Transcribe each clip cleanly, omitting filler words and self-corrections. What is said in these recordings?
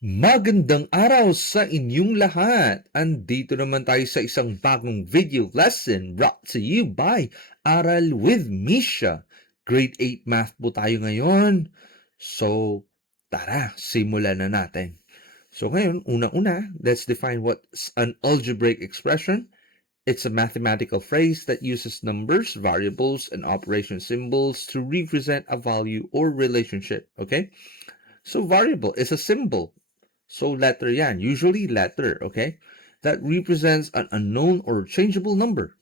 Magandang araw sa inyong lahat! Andito naman tayo sa isang bagong video lesson brought to you by Aral with Misha. Grade 8 Math po tayo ngayon. So, tara, simulan na natin. So ngayon, unang-una, let's define what's an algebraic expression. It's a mathematical phrase that uses numbers, variables, and operation symbols to represent a value or relationship, okay? So variable is a symbol. So letter yan, usually letter, okay? That represents an unknown or changeable number.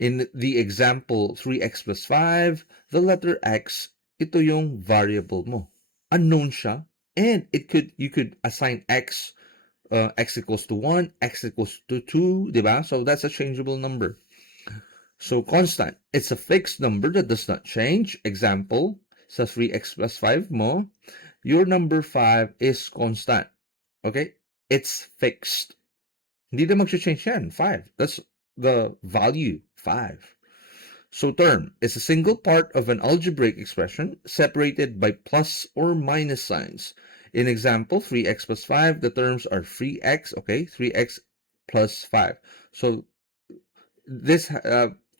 In the example 3x plus 5, the letter x, ito yung variable mo. Unknown siya, and you could assign x, x equals to 1, x equals to 2, diba? So that's a changeable number. So constant, it's a fixed number that does not change. Example, sa 3x plus 5 mo, your number 5 is constant. Okay? It's fixed. Hindi na mag-change yan. 5. That's the value. 5. So term is a single part of an algebraic expression separated by plus or minus signs. In example, 3x plus 5, the terms are 3x, okay? 3x plus 5. So this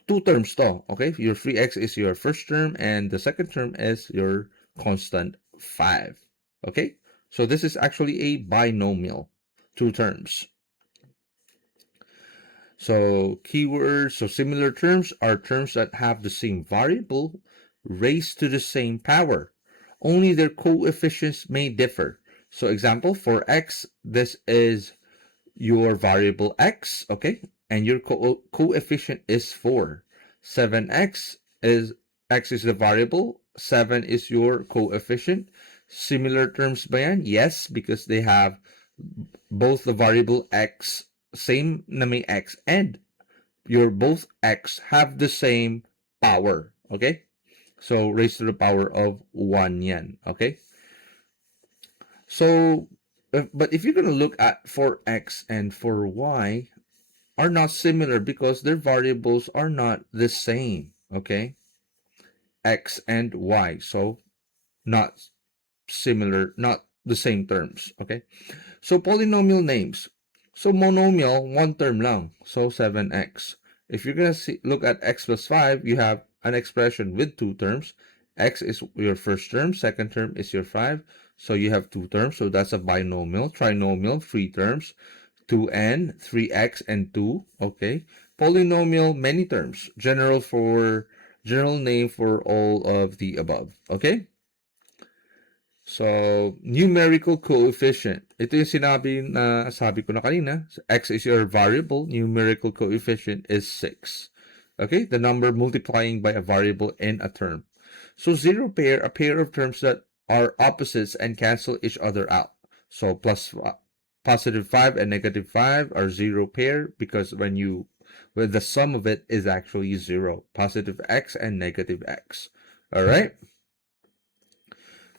two terms to, okay? Your 3x is your first term and the second term is your constant 5, okay? So this is actually a binomial, two terms. So keywords, so similar terms are terms that have the same variable raised to the same power. Only their coefficients may differ. So example, for x, this is your variable x, okay? And your coefficient is 4. 7x is, x is the variable, 7 is your coefficient. Similar terms ba yan? Yes, because they have both the variable x, same na may x, and your both x have the same power, okay? So, raised to the power of 1 yan, okay? So, but if you're going to look at for x and for y, are not similar because their variables are not the same, okay? X and y, so not similar, not the same terms, okay? So polynomial names. So monomial, one term lang, so 7x. If you're gonna look at x plus 5, you have an expression with two terms. X is your first term, second term is your 5, so you have two terms, so that's a binomial. Trinomial, three terms, 2n, 3x, and 2, okay? Polynomial, many terms, general name for all of the above, okay? So, numerical coefficient. Ito yung sabi ko na kanina. X is your variable. Numerical coefficient is 6. Okay? The number multiplying by a variable in a term. So, zero pair, a pair of terms that are opposites and cancel each other out. So, positive 5 and negative 5 are zero pair because when the sum of it is actually 0. Positive x and negative x. Alright?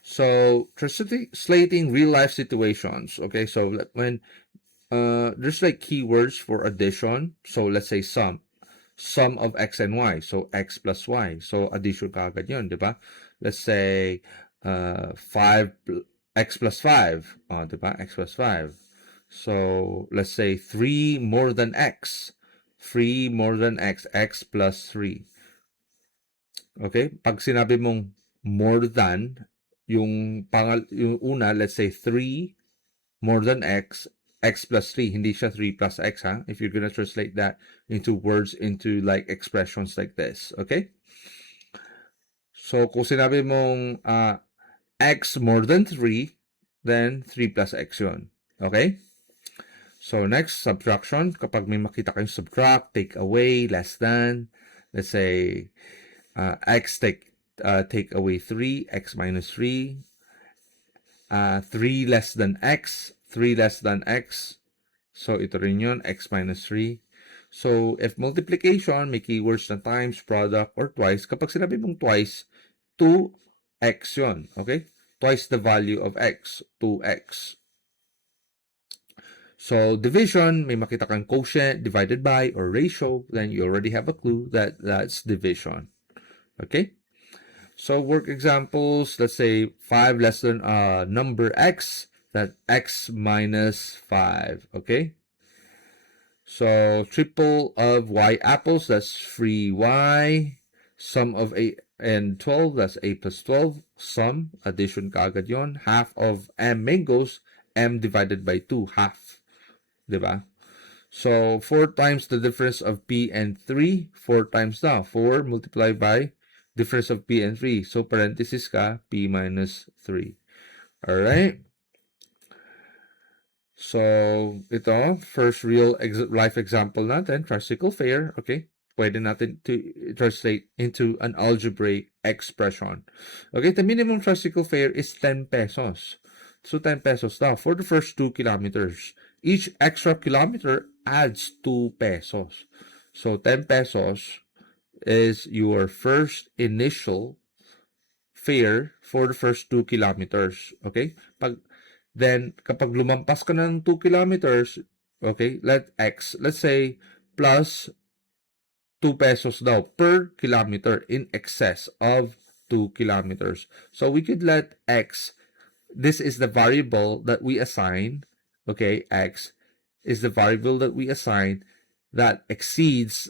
So, translating real-life situations. Okay, so when there's like keywords for addition. So, let's say sum of x and y. So, x plus y. So, addition ka agad yun, di ba? Let's say 5x plus 5. Di ba? X plus 5. So, let's say 3 more than x. 3 more than x. X plus 3. Okay? Pag sinabi mong more than, yung una, let's say 3 more than x, x plus 3, hindi siya 3 plus x, ha? If you're gonna translate that into words, into like expressions like this, okay? So, kung sinabi mong x more than 3, then 3 plus x yun, okay? So, next, subtraction. Kapag may makita kayong subtract, take away, less than, let's say, x take away 3, x minus 3, 3 less than x, 3 less than x, so ito rin yun, x minus 3. So, if multiplication, may keywords na times, product, or twice, kapag sinabi mong twice, 2x yun, okay? Twice the value of x, 2x. So, division, may makita kang quotient, divided by, or ratio, then you already have a clue that that's division, okay? So work examples, let's say 5 less than number x, That x minus 5, okay? So triple of y apples, that's 3y. Sum of 8 and 12, that's a plus 12. Sum, addition kaagad yon. Half of m mangoes, m divided by 2, half. Diba? So 4 times the difference of p and 3, 4 times na. 4 multiplied by difference of p and 3. So parenthesis ka, p minus 3. Alright? So, ito, first real life example natin, tricycle fare, okay? Pwede natin to translate into an algebraic expression. Okay, the minimum tricycle fare is 10 pesos. So, 10 pesos now for the first 2 kilometers. Each extra kilometer adds 2 pesos. So, 10 pesos is your first initial fare for the first 2 kilometers. Okay? Then, kapag lumampas ka ng 2 kilometers, okay, let's say, plus 2 pesos daw per kilometer in excess of 2 kilometers. So, we could let x, this is the variable that we assign, okay, x is the variable that we assign that exceeds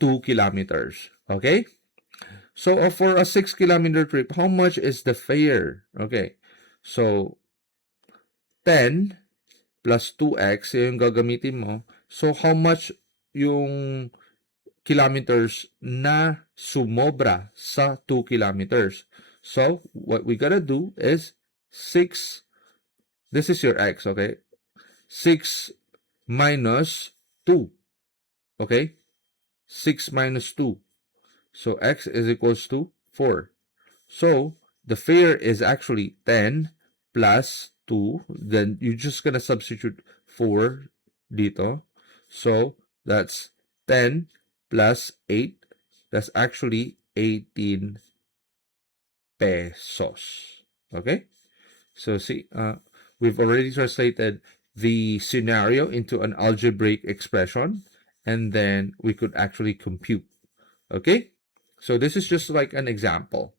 2 kilometers, okay? So, for a 6 kilometer trip, how much is the fare? Okay, so, 10 plus 2x, yung gagamitin mo. So, how much yung kilometers na sumobra sa 2 kilometers? So, what we gotta do is 6, this is your x, okay? 6 minus 2, okay? 6 minus 2. So, x is equals to 4. So, the fare is actually 10 plus 2, then you're just gonna substitute 4 dito. So, that's 10 plus 8. That's actually 18 pesos. Okay? So, see, we've already translated the scenario into an algebraic expression, and then we could actually compute. Okay? So, this is just like an example.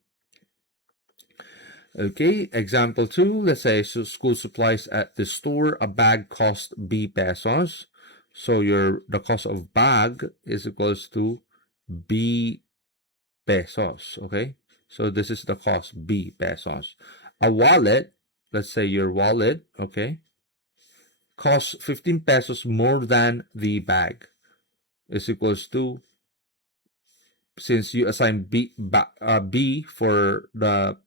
Okay, example 2, let's say school supplies at the store, a bag costs B pesos. So the cost of bag is equals to B pesos, okay? So this is the cost, B pesos. A wallet, let's say your wallet, okay, costs 15 pesos more than the bag is equals to, since you assign B for the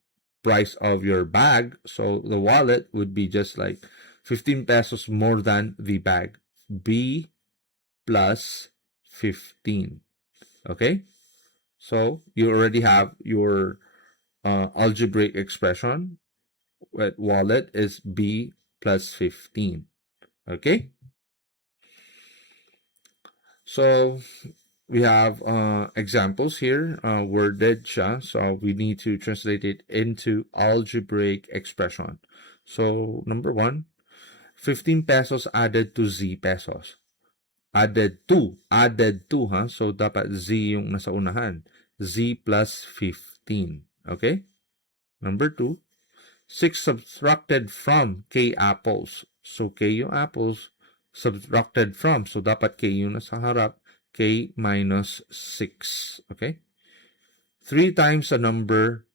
price of your bag, so the wallet would be just like 15 pesos more than the bag. B plus 15. Okay? So you already have your algebraic expression. Wallet is B plus 15. Okay? So we have examples here, worded siya, so we need to translate it into algebraic expression. So, number 1, 15 pesos added to Z pesos. Added to, ha? So, dapat Z yung nasa unahan. Z plus 15. Okay? Number 2, 6 subtracted from K apples. So, K yung apples, subtracted from. So, dapat K yung nasa harap. K minus 6. Okay? 3 times the number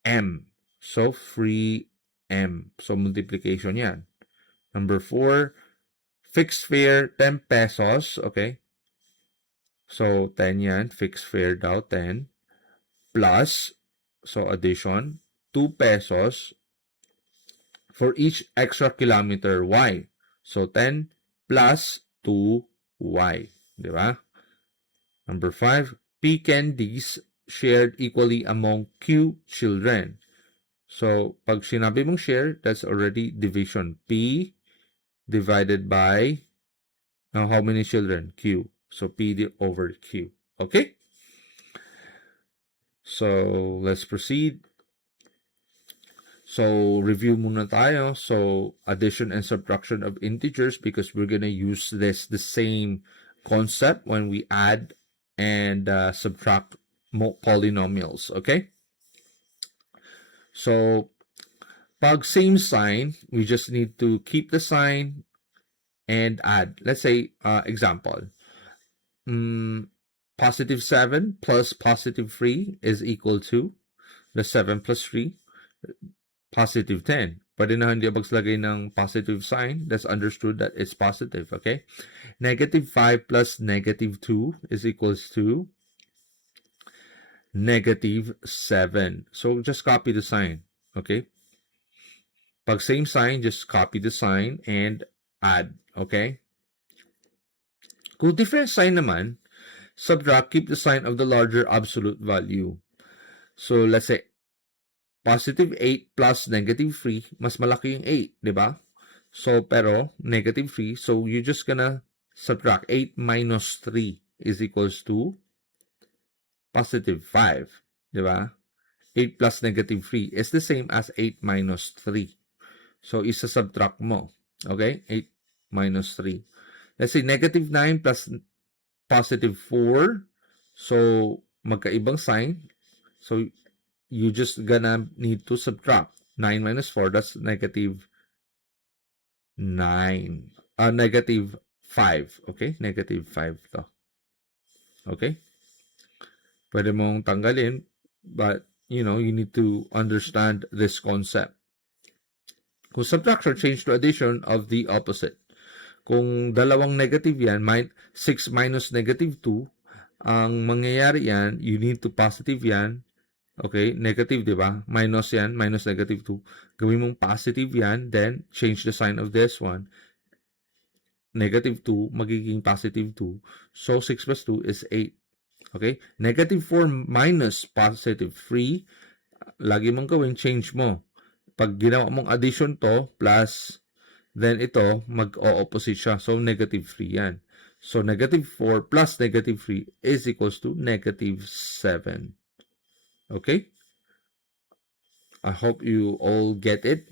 M. So, 3M. So, multiplication yan. Number 4, fixed fare, 10 pesos. Okay? So, 10 yan. Fixed fare daw, 10. Plus, so addition, 2 pesos for each extra kilometer Y. So, 10 plus 2Y. Diba? Number 5, P candies shared equally among Q children. So, pag sinabi mong share, that's already division. P divided by how many children? Q. So, P over Q. Okay? So, let's proceed. So, review muna tayo. So, addition and subtraction of integers, because we're gonna use the same concept when we add and subtract polynomials, okay? So, Pag same sign, we just need to keep the sign and add. Let's say, example, positive 7 plus positive 3 is equal to the 7 plus 3, positive 10. Pwede na hindi maglagay ng positive sign. That's understood that it's positive, okay? Negative 5 plus negative 2 is equals to negative 7. So just copy the sign, okay? Pag same sign, just copy the sign and add, okay? Kung different sign naman, subtract, keep the sign of the larger absolute value. So let's say, positive 8 plus negative 3, mas malaki yung 8, di ba? So, pero, negative 3, so you're just gonna subtract 8 minus 3 is equals to positive 5, di ba? 8 plus negative 3 is the same as 8 minus 3. So, isa-subtract mo. Okay? 8 minus 3. Let's say, negative 9 plus positive 4. So, magkaibang sign. So, you just gonna need to subtract 9 minus 4. That's negative 9. Negative 5. Okay? Negative 5 to. Okay? Pwede mong tanggalin, but, you need to understand this concept. Kung subtraction, change to addition of the opposite. Kung dalawang negative yan, 6 minus negative 2, ang mangyayari yan, you need to positive yan. Okay, negative, di ba? Minus yan, minus negative 2. Gawin mong positive yan, then change the sign of this one. Negative 2, magiging positive 2. So, 6 plus 2 is 8. Okay? Negative 4 minus positive 3, lagi mong gawin, change mo. Pag ginawa mong addition to, plus, then ito, mag-o-opposite siya. So, negative 3 yan. So, negative 4 plus negative 3 is equals to negative 7. Okay? I hope you all get it.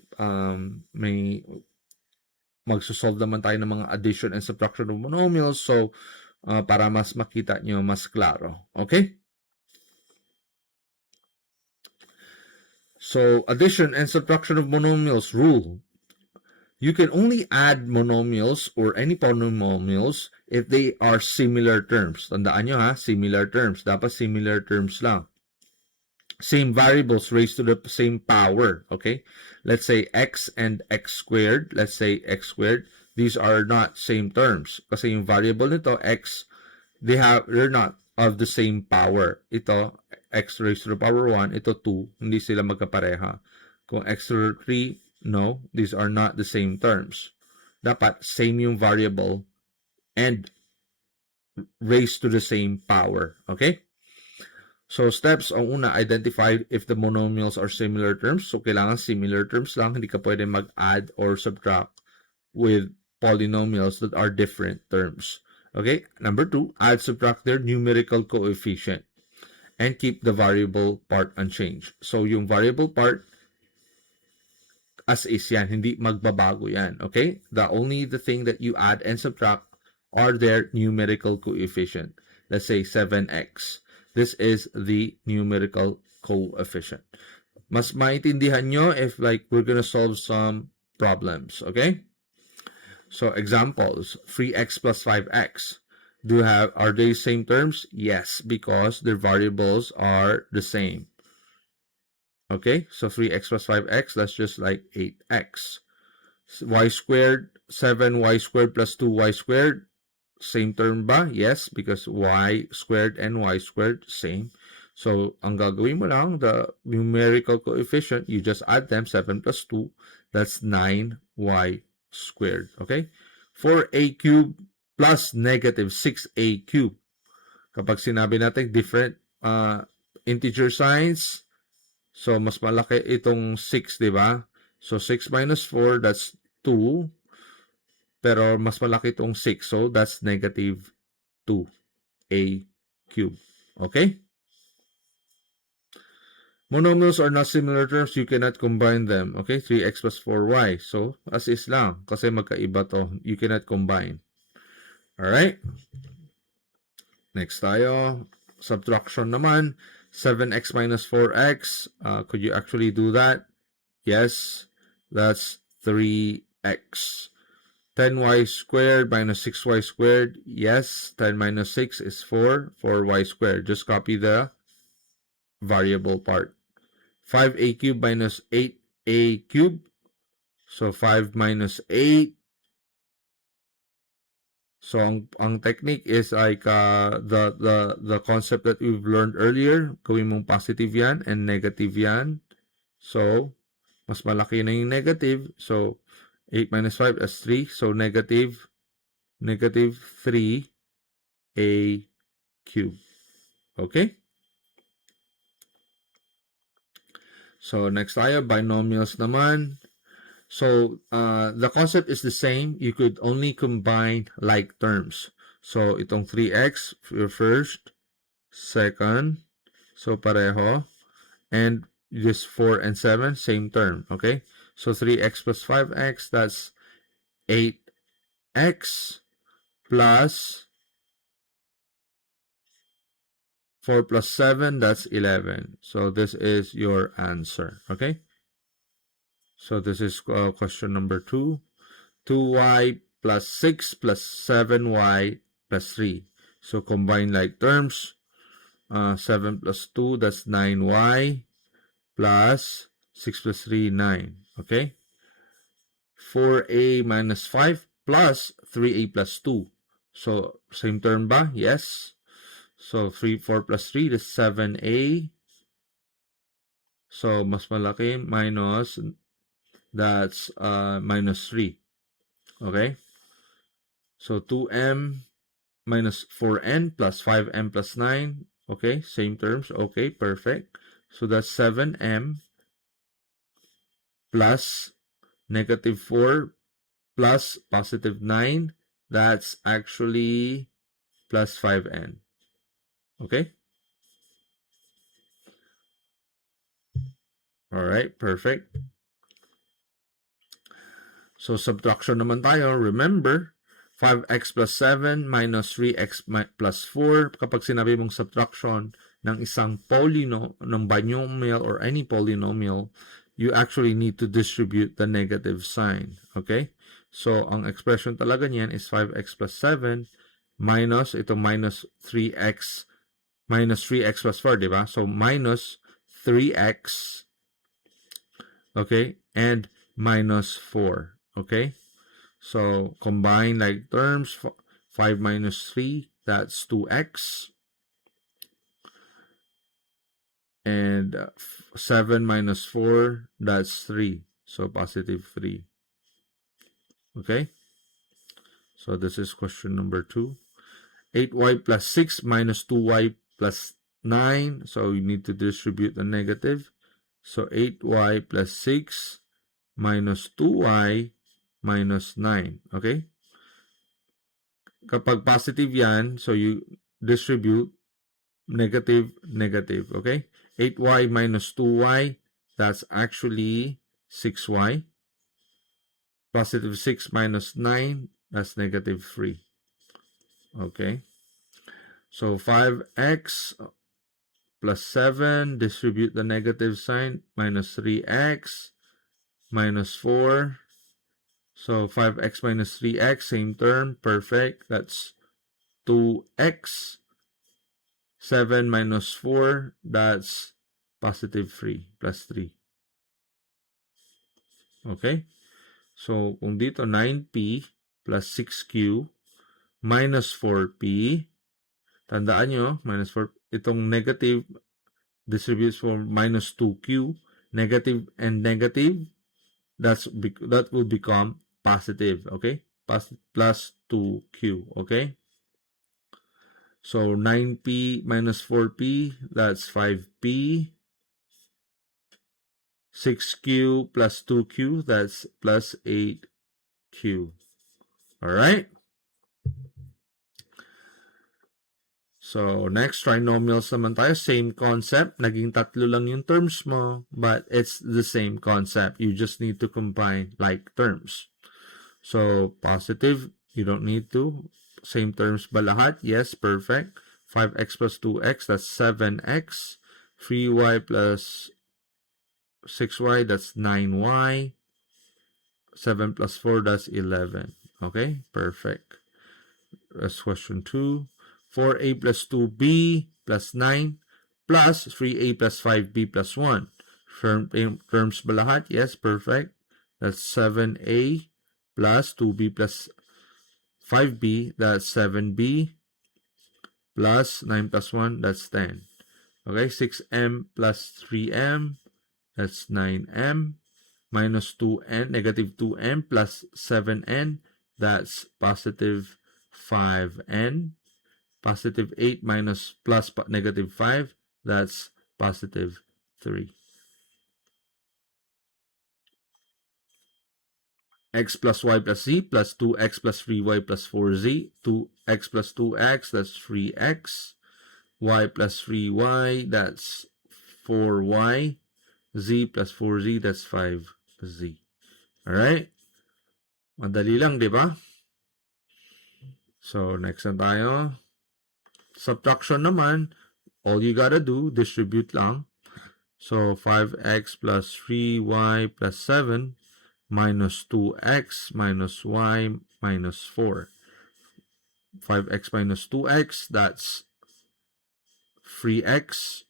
May magsosolve naman tayo ng mga addition and subtraction of monomials. So, para mas makita nyo, mas klaro. Okay? So, addition and subtraction of monomials rule. You can only add monomials or any polynomials if they are similar terms. Tandaan nyo ha, similar terms. Dapat similar terms lang. Same variables raised to the same power. Okay? Let's say x and x squared. Let's say x squared. These are not same terms. Kasi yung variable nito, x, they're not of the same power. Ito, x raised to the power 1. Ito 2. Hindi sila magkapareha. Kung x to the 3, no, these are not the same terms. Dapat same yung variable and raised to the same power. Okay? So, steps, ang una, identify if the monomials are similar terms. So, kailangan similar terms lang. Hindi ka pwede mag-add or subtract with polynomials that are different terms. Okay? Number 2, add, subtract their numerical coefficient and keep the variable part unchanged. So, yung variable part, as is yan. Hindi magbabago yan. Okay? The thing that you add and subtract are their numerical coefficient. Let's say 7x. This is the numerical coefficient. Mas maintindihan nyo if we're gonna solve some problems. Okay? So, examples. 3x plus 5x. Are they same terms? Yes, because their variables are the same. Okay, so 3x plus 5x, that's just like 8x. Y squared, 7y squared plus 2y squared, same term ba? Yes, because y squared and y squared, same. So, ang gagawin mo lang, the numerical coefficient, you just add them, 7 plus 2, that's 9y squared. Okay? 4a cubed plus negative 6a cubed. Kapag sinabi natin different integer signs, so, mas malaki itong 6, di ba? So, 6 minus 4, that's 2. Pero, mas malaki itong 6. So, that's negative 2a cubed. Okay? Monomials are not similar terms. You cannot combine them. Okay? 3x plus 4y. So, as is lang. Kasi magkaiba to. You cannot combine. Alright? Next tayo. Subtraction naman. 7x minus 4x. Could you actually do that? Yes. that's 3x. 10y squared minus 6y squared, yes, 10 minus 6 is 4, 4y squared. Just copy the variable part. 5a cubed minus 8a cubed, so 5 minus 8. So ang technique is like the concept that we've learned earlier, gawin mong positive yan and negative yan. So mas malaki na yung negative. So 8 minus 5 is 3. So negative 3a cubed. Okay? So next tayo, binomials naman. So the concept is the same. You could only combine like terms. So itong 3x, first, second, so pareho. And this 4 and 7, same term. Okay? So 3x plus 5x, that's 8x plus 4 plus 7, that's 11. So this is your answer. Okay? So this is question number 2. 2y plus 6 plus 7y plus 3. So combine like terms. 7 plus 2, that's 9y plus 6 plus 3, 9. Okay? 4a minus 5 plus 3a plus 2. So, same term ba? Yes. So, 4 plus 3, that's 7a. So, mas malaki, minus, that's minus 3. Okay? So, 2m minus 4n plus 5m plus 9. Okay, same terms. Okay, perfect. So, that's 7m plus negative 4 plus positive 9. That's actually plus 5n. Okay? Alright, perfect. So, subtraction naman tayo. Remember, 5x plus 7 minus 3x plus 4. Kapag sinabi mong subtraction ng isang ng binomial or any polynomial, you actually need to distribute the negative sign. Okay? So, ang expression talaga niyan is 5x plus 7 minus, ito minus 3x plus 4, di ba? So, minus 3x, okay, and minus 4, okay? So, combine like terms, 5 minus 3, that's 2x. And 7 minus 4, that's 3. So, positive 3. Okay? So, this is question number 2. 8y plus 6 minus 2y plus 9. So, you need to distribute the negative. So, 8y plus 6 minus 2y minus 9. Okay? Kapag positive yan, so you distribute negative, negative. Okay? 8y minus 2y, that's actually 6y. Positive 6 minus 9, that's negative 3. Okay? So 5x plus 7, distribute the negative sign, minus 3x, minus 4. So 5x minus 3x, same term, perfect. That's 2x. 7 minus 4, that's positive 3, plus 3. Okay? So, kung dito 9p plus 6q minus 4p, tandaan nyo, minus 4, itong negative distributes for minus 2q, negative and negative, that will become positive, okay? Plus 2q, okay? So, 9p minus 4p, that's 5p. 6q plus 2q, that's plus 8q. Alright? So, next, trinomials naman tayo. Same concept. Naging tatlo lang yung terms mo, but it's the same concept. You just need to combine like terms. So, positive, you don't need to. Same terms ba lahat? Yes, perfect. 5x plus 2x, that's 7x. 3y plus 6y, that's 9y. 7 plus 4, that's 11. Okay, perfect. That's question 2. 4a plus 2b plus 9 plus 3a plus 5b plus 1. Terms ba lahat? Yes, perfect. That's 7a plus 2b plus 5b, that's 7b plus 9 plus 1, that's 10. Okay, 6m plus 3m, that's 9m, minus 2n, negative 2n plus 7n, that's positive 5n. Positive 8 minus plus negative 5, that's positive 3. X plus y plus z plus 2x plus 3y plus 4z. 2x plus 2x, that's 3x. Y plus 3y, that's 4y. Z plus 4z, that's 5z. Alright? Madali lang, di ba? So, next na tayo. Subtraction naman, all you gotta do, distribute lang. So, 5x plus 3y plus 7 minus 2x minus y minus 4. 5x minus 2x, that's 3x.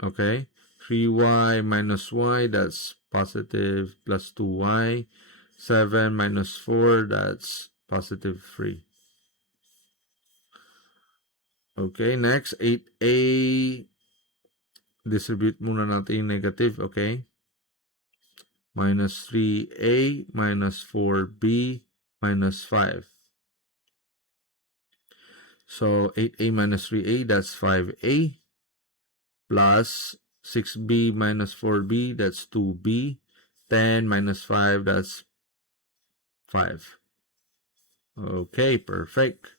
Okay. 3y minus y, that's positive plus 2y. 7 minus 4, that's positive 3. Okay, next, 8a. Distribute muna natin yung negative, okay? Minus 3a minus 4b minus 5. So 8a minus 3a, that's 5a, plus 6b minus 4b, that's 2b. 10 minus 5, that's 5. Okay, perfect.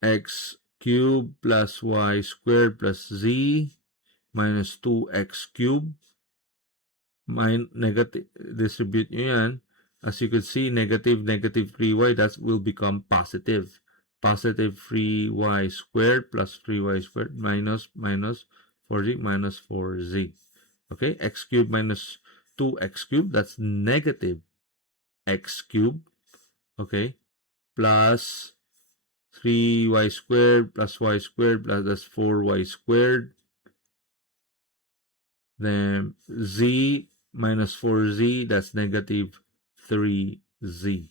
X cubed plus y squared plus z minus 2x cubed. Negative, distribute nyo yan. As you can see, negative 3y, that will become positive. Positive 3y squared plus 3y squared minus 4z minus 4z. Okay, x cubed minus 2x cubed, that's negative x cubed. Okay, plus 3y squared plus y squared plus that's 4y squared. Then z minus 4z, that's negative 3z.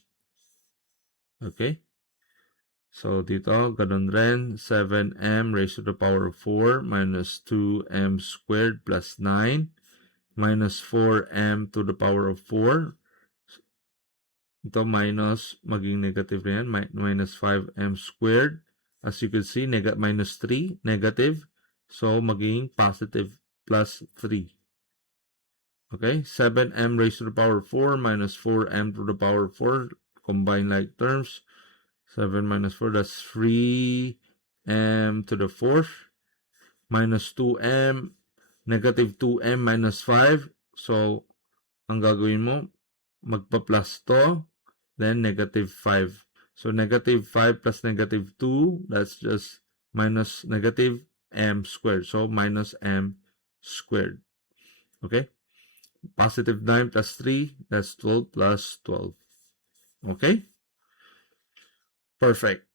Okay? So, dito, ganun rin, 7m raised to the power of 4 minus 2m squared plus 9 minus 4m to the power of 4. Ito minus, maging negative na yan, minus 5m squared. As you can see, minus 3, negative. So, maging positive plus 3. Okay, 7m raised to the power of 4 minus 4m to the power of 4. Combine like terms. 7 minus 4, that's 3m to the 4th. Minus 2m, negative 2m minus 5. So, ang gagawin mo, magpa-plus to, then negative 5. So, negative 5 plus negative 2, that's just minus negative m squared. So, minus m squared. Okay? Positive 9 plus 3, that's 12 plus 12. Okay? Perfect.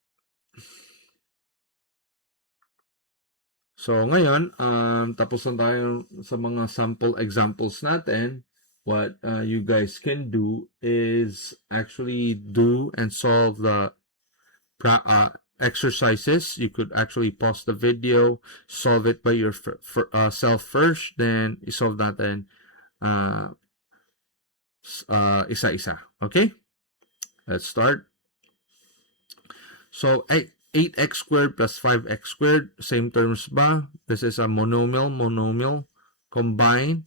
So, ngayon, tapos na tayo sa mga sample examples natin. What you guys can do is actually do and solve the exercises. You could actually pause the video, solve it by yourself first, then isolve natin isa-isa. Okay? Let's start. So, 8x squared plus 5x squared, same terms ba? This is a monomial, combine.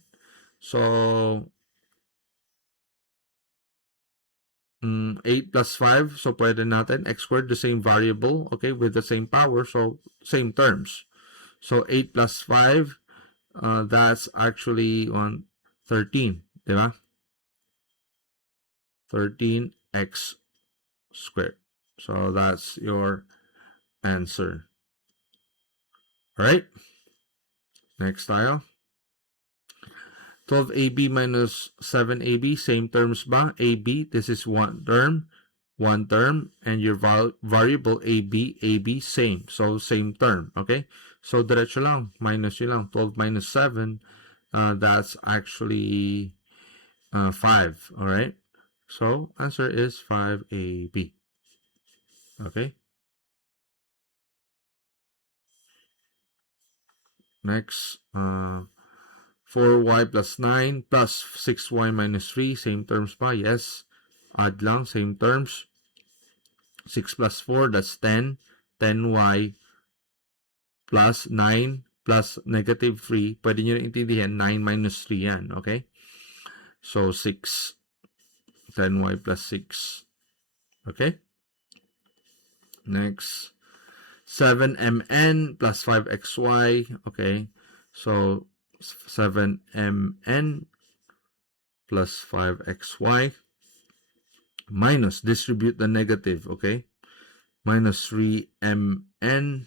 So, 8 plus 5, so pwede natin, x squared, the same variable, okay, with the same power, so same terms. So, 8 plus 5, that's actually 13, di ba? 13x squared. So, that's your answer. Alright? Next tayo. 12ab minus 7ab, same terms ba? Ab, this is one term, and your variable ab, same. So, same term, okay? So, diretso lang, minus yun lang. 12 minus 7, that's actually 5, alright? So, answer is 5ab, okay? Next, 4y plus 9 plus 6y minus 3, same terms pa? Yes. Add lang, same terms. 6 plus 4, that's 10. 10y plus 9 plus negative 3. Pwede nyo rin intindihan, 9 minus 3 yan, okay? So, 6. 10y plus 6. Okay? Next, 7mn plus 5xy. Okay? So, 7mn plus 5xy minus, distribute the negative, okay? Minus 3mn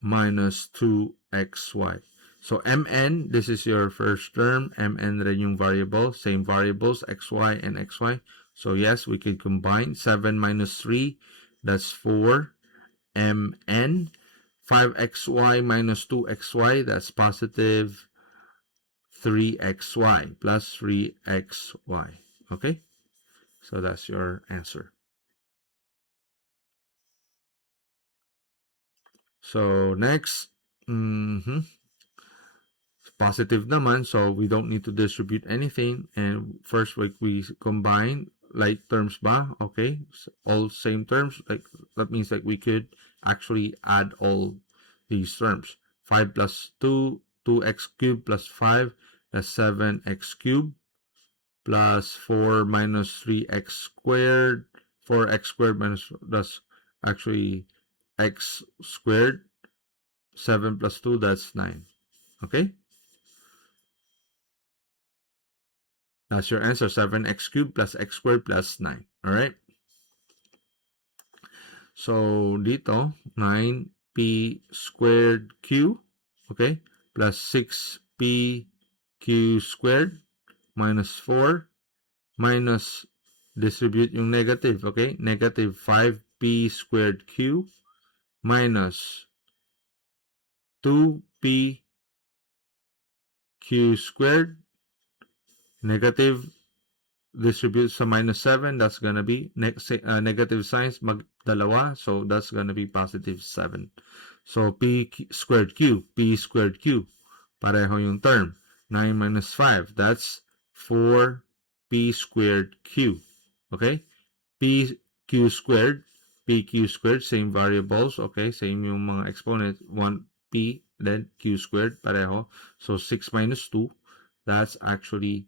minus 2xy. So, mn, this is your first term. Mn rin yung variable. Same variables, xy and xy. So, yes, we can combine. 7 minus 3, that's 4. Mn. 5xy minus 2xy, that's positive 3xy plus 3xy. Okay? So, that's your answer. So, next. Positive naman, so we don't need to distribute anything. And first, like, we combine like terms ba? Okay, all same terms. Like, that means like we could actually add all these terms. 5 plus 2, 2x cubed plus 5, that's 7x cubed, plus 4 minus 3x squared, 4x squared minus, that's actually x squared, 7 plus 2, that's 9. Okay? That's your answer, 7x cubed plus x squared plus 9. Alright? So, dito, 9p squared q, okay, plus 6p q squared minus 4 minus, distribute yung negative, okay? Negative 5p squared q minus 2p q squared, negative, distribute sa minus 7, that's gonna be negative signs, magdalawa, so that's gonna be positive 7. So, p squared q, pareho yung term. 9 minus 5, that's 4p squared q. Okay? p q squared, same variables, okay? Same yung mga exponent, 1p, then q squared, pareho. So, 6 minus 2, that's actually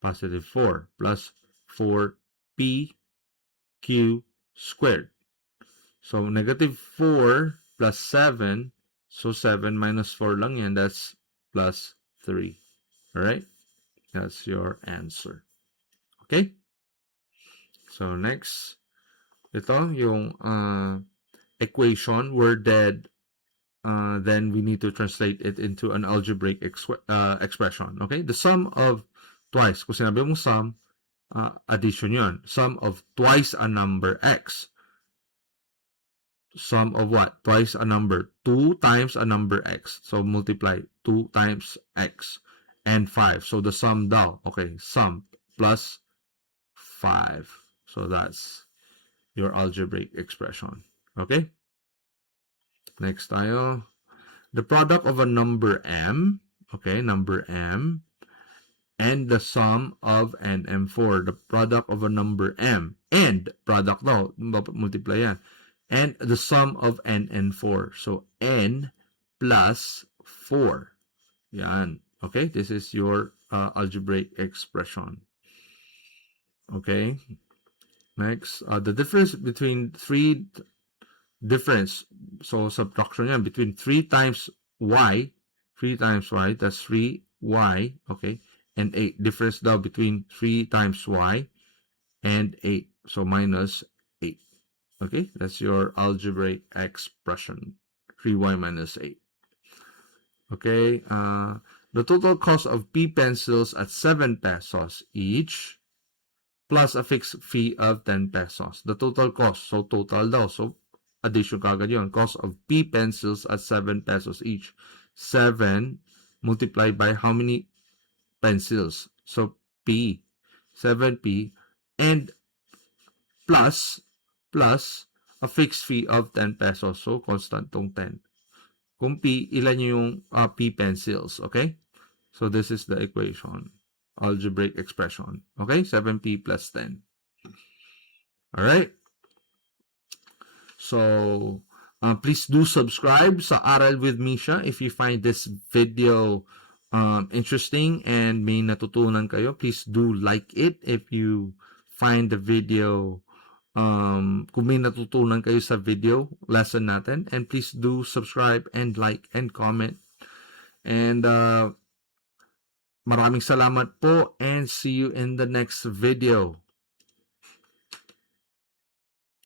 positive 4 plus 4p q squared. So, negative 4 plus 7. So, 7 minus 4 lang yan. That's plus 3. Alright? That's your answer. Okay? So, next. Ito, yung equation. We're dead. Then we need to translate it into an algebraic expression. Okay? The sum of twice. Kung sinabi mo sum, addition yun. Sum of twice a number x. Sum of what? Twice a number. 2 times a number x. So, multiply. 2 times x. And 5. So, the sum daw. Okay. Sum plus 5. So, that's your algebraic expression. Okay? Next tayo. The product of a number m. Okay, number m. And the sum of n, m4. The product of a number m. And product daw. Multiply yan. And the sum of n and 4. So, n plus 4. Yan. Okay? This is your algebraic expression. Okay? Next. The difference between so subtraction yan, between 3 times y, that's 3y, okay? And 8. Difference daw between 3 times y and 8. So, minus 8. Okay, that's your algebraic expression. 3y minus 8. Okay, The total cost of P pencils at 7 pesos each plus a fixed fee of 10 pesos. The total cost, so total daw. So, addition kagad yun. Cost of P pencils at 7 pesos each. 7 multiplied by how many pencils? So, P. 7P. And plus a fixed fee of 10 pesos. So, constant tong 10. Kung P, ilan yung P pencils. Okay? So, this is the equation. Algebraic expression. Okay? 7P plus 10. Alright? So, please do subscribe sa Aral with Misha if you find this video interesting and may natutunan kayo. Please do like it if you find the video kung may natutunan kayo sa video lesson natin. And please do subscribe and like and comment. And maraming salamat po and see you in the next video.